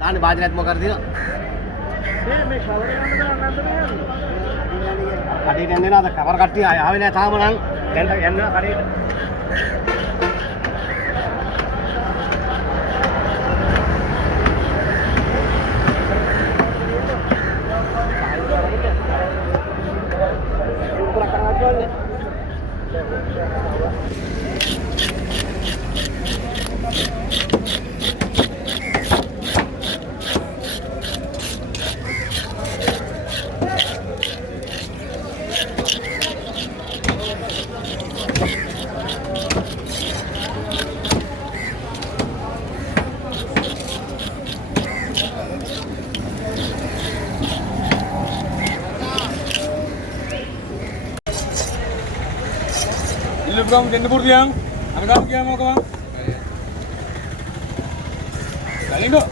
දාන්නේ වාදනයත් මොකක්ද තියෙනවා? මේ කවරේ යන්න නන්ද මේ. කඩේට යන්නේ නැද්ද? කවර කට්ටිය ආවේ නැහැ තාම නම්. දැන් යන්නවා කඩේට. Kamu jangan debur tiang, anak kamu mau kemana? Kalian kok?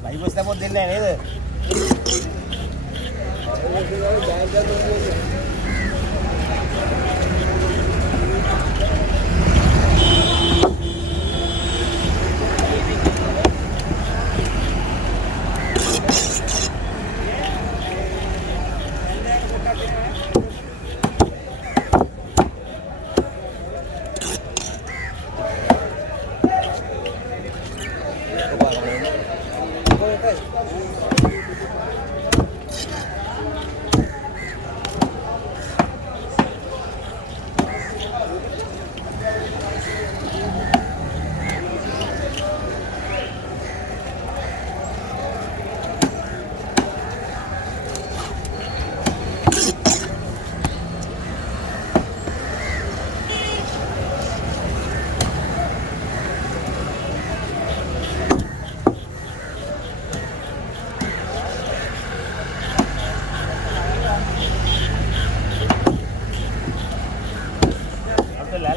Bayi bos dapat dinner ni tu.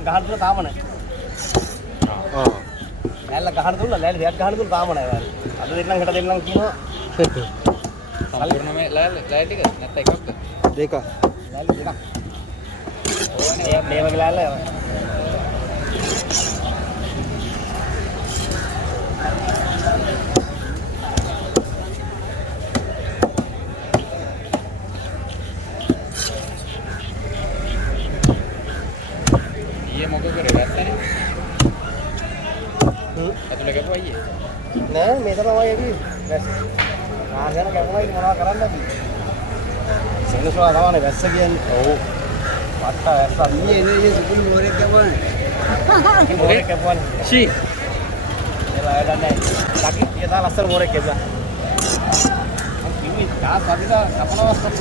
ගහන්න දුන්න තාම නැහැ. ඔව්. ලෑල්ල ගහන්න දුන්නා. ලෑල්ල දෙයක් ගහන්න දුන්නා තාම නැහැ. අද දෙන්නම් හෙට දෙන්නම් කියනවා. සම්පූර්ණ මේ ලෑල්ල ටික නැත්නම් එකක්ද? දෙකක්. ලෑල්ල දෙකක්. ඕනේ මේ වගේ ලෑල්ල. Nah, meter apa ya ini? Guys, nah sekarang kayak mulai mana karan lagi? Sini soal kawan ya, biasa kian. Oh, mata biasa. Ini sebelum goreng kawan. Goreng kawan. Si. Ini ada nih. Kaki kita langsung goreng kerja. Ini gas tadi dah apa nama stop?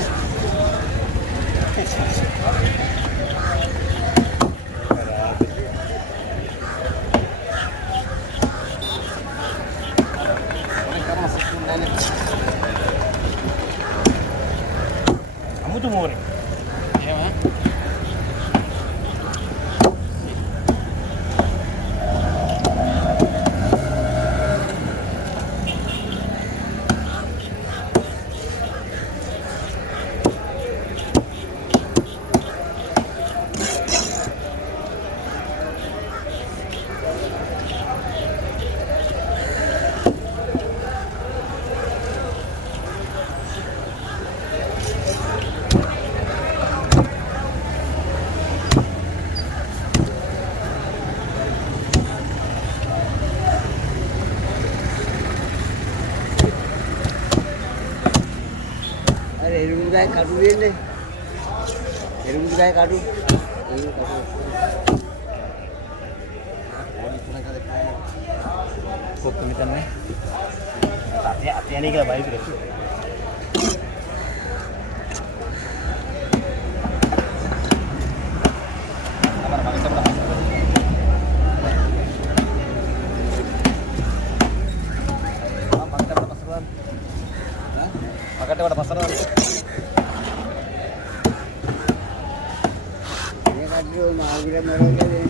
Kamu tuh mau goreng? Iya mah. Kayak kadu ini, erumu kayak kadu. Kok kemitan nih? Tapi ini kita baik deh. Pakai pada pasaran. Aduh, mau kita mereka deh.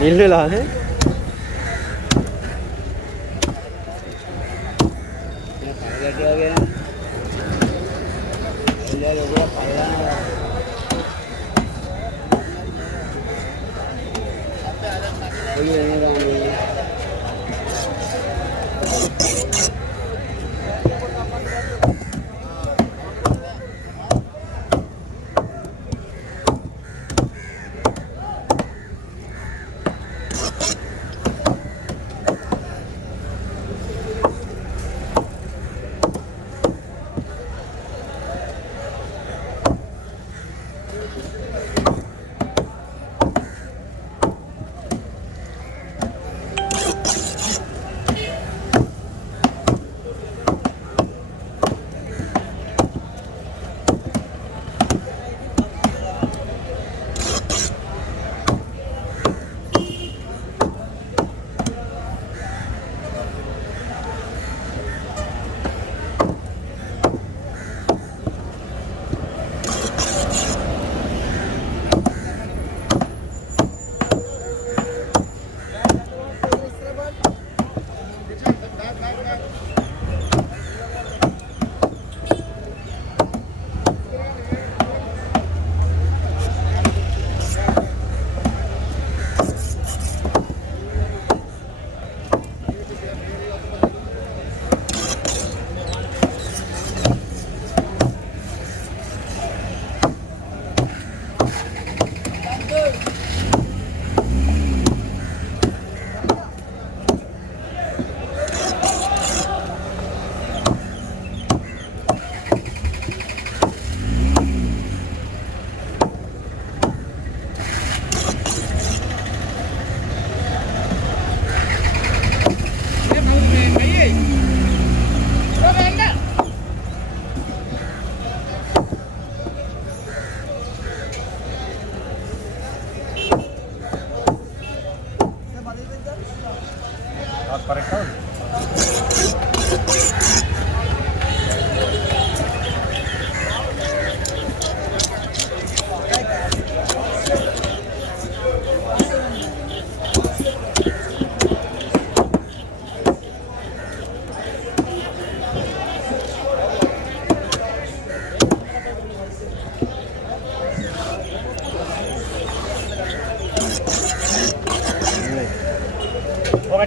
නිල් වෙලා නේ. මේ පළලට වගේ නේ. ඉතින් ඔබ පළලනවා. ඔය එනවා මේ.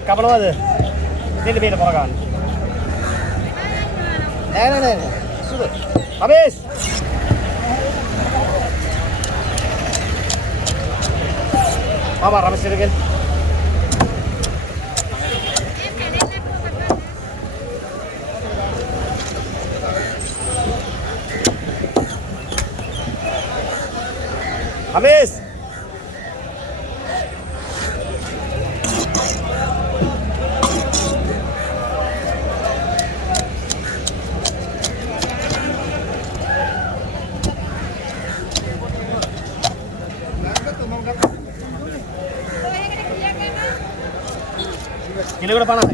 Kapalawad. Dili beda porakan. Nee. Sudah. Habis. Mama rames sedikit. Habis. Kilo berapa nak?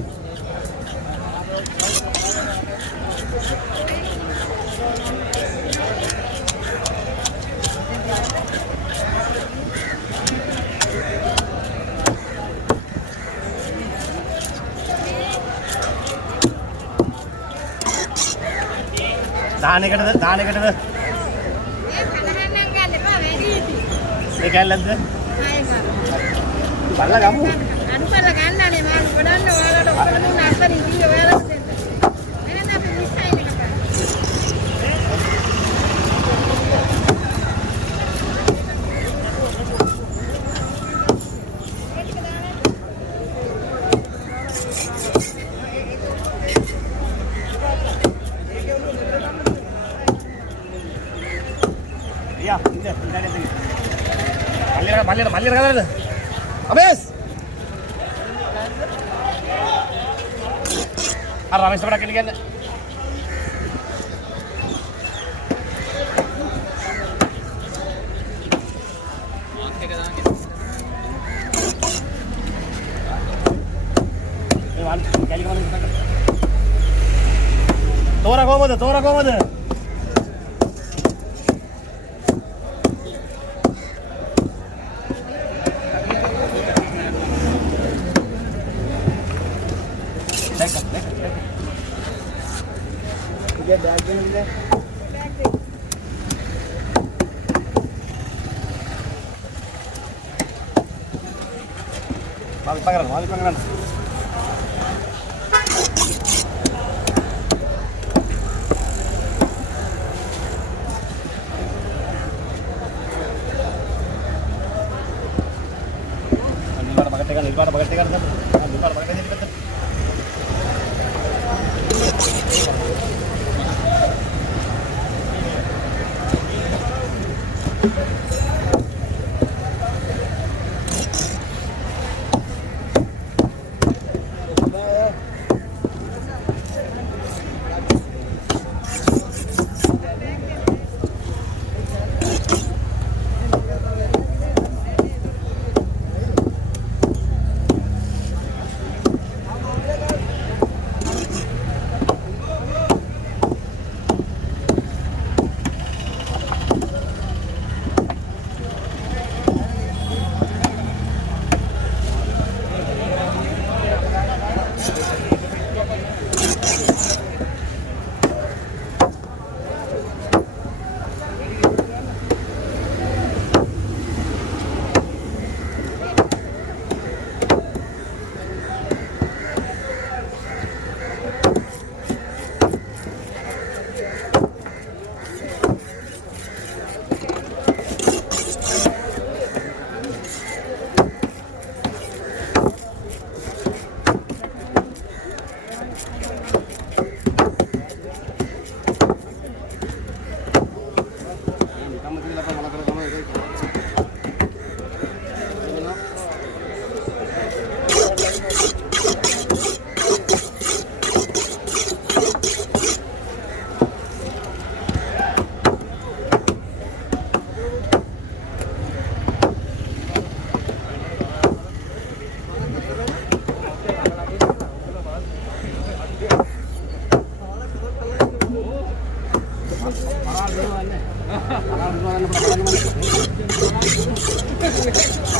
Daan eකට ද? ඒ කැල්ලක්ද? බලලා ගමු. අනුකරලා ගන්නනේ මම ගොඩන්න ඔයාලට ඔක්කොම දුන්න අතරින් කිව්වේ ඔයාලට දෙන්න. එහෙනම් අපි මිස්ටයිල් එක කරමු. Ya, ini. Malir kata. Habis. Rames berapa kali kan? Tora komode. Bag ఉందిలే. వాళ్ళు పగరండి. నిలబడ బగట్టే కడతారు. నిలబడ బగట్టే చెప్తారు.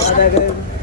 Ada